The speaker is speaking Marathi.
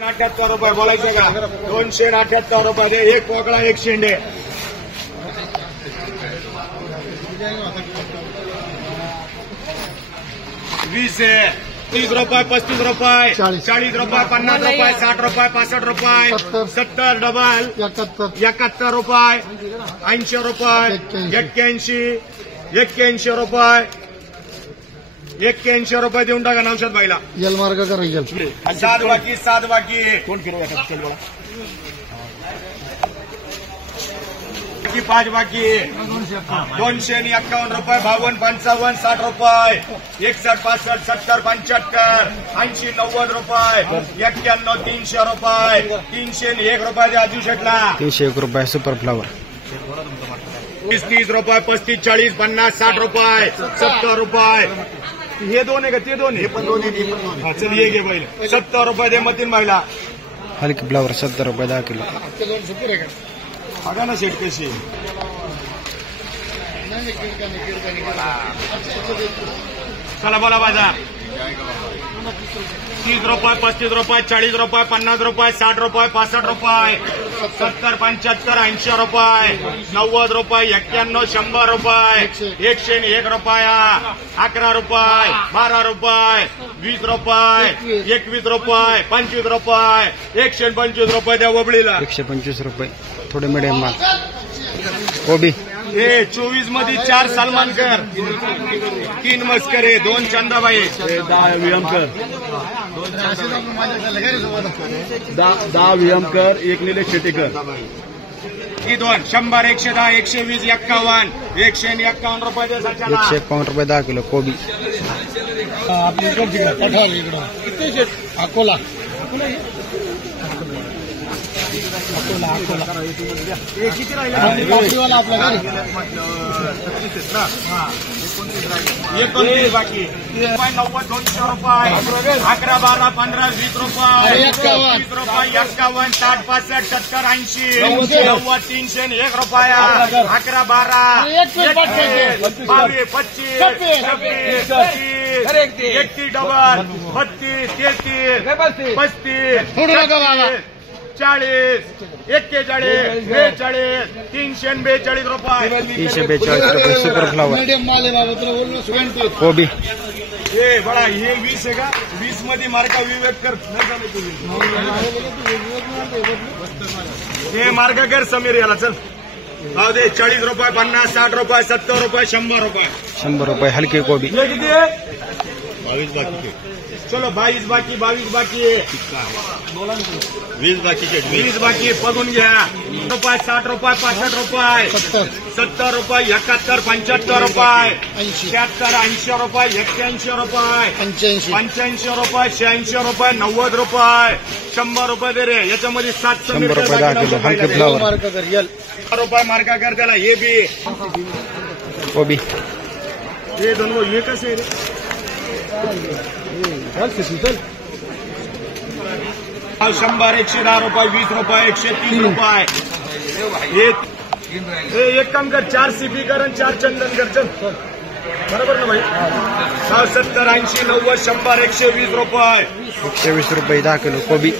₹278 बोलायचं का? ₹278 एक पोकळा एक शेंडे. 20 आहे. ₹30, ₹35, ₹40, ₹50, ₹60, ₹65, ₹70 डबल ₹71, ₹80, ₹81 ₹81 देऊन टाका नौशाद भाईला. यल मार्ग करा यल 7 बाकी कोण किलो 5 बाकी ₹251, ₹52, ₹55, ₹60, ₹61, ₹65, ₹70, ₹75, ₹80, ₹90, ₹91, ₹301 अजू शेटला ₹301 सुपर फ्लावर. ₹30, ₹35, ₹40, ₹50, ₹60, ₹70. हे दोन आहे का ते दोन? हे पण दोन आहे. चल ये घे बैल ₹70 दे मतीन भाईला. हलकी फ्लावर ₹70 10 किलो. बघा ना शेट कशी. चला बोला बाजार. ₹30, ₹35, ₹40, ₹50, ₹50, ₹60, ₹65, ₹70, ₹75, ₹80, ₹90, ₹91, ₹100, ₹101, ₹11, ₹12, ₹20, ₹21, ₹25, ₹125 द्या वबळीला. ₹125 थोडे मिडियम माल. कोबी 24 मध्ये 4 सलमानकर, 3 मस्करे, 2 चंदाबाई, 10 वियमकर, 10 वियमकर, 1 निलेश शेटेकर. ही 2 100, 110, 120, 51, ₹151 ₹151 10 किलो. कोबी आपल्या इकडं अकोला किती राहिले? ₹29 बाकी. ₹90, ₹200, 11, 12, 15, ₹20, ₹51, 60, 65, 70, 80, 90, ₹301, 11, 12, 22, 25, 26, 31 डबल 32, 33, 35, 40, 41, 42, ₹342 सुपर फ्लावर. कोबी हे बडा हे 20 आहे का? 20 मध्ये मार्का विवेक कर. हे मार्का कर समीर याला. चल भाव दे. ₹40, ₹50, ₹60, ₹70, ₹100. ₹100 हलकी कोबी. हे किती आहे? 22 बाकी. चलो 22 बाकी, 22 बाकी, 20 बाकी, 20 बाकी. बघून घ्या. ₹60, ₹65, ₹70, ₹70, ₹71, ₹75, ₹73, ₹80, ₹81, ₹85, ₹86, ₹90, दे रे. याच्यामध्ये 7 ₹100 10 किलो. हलकी फ्लावर. ₹100 मार्का कर त्याला. हे बी कोबी हे दोन. हे कसे रे? ₹100, ₹110, ₹20, ₹130. एक काम कर. 4 सीपी कर आणि 4 चंदन कर. चल बरोबर ना भाई. 70, 80, 90, 100, ₹120. ₹120 10 किलो. कोबी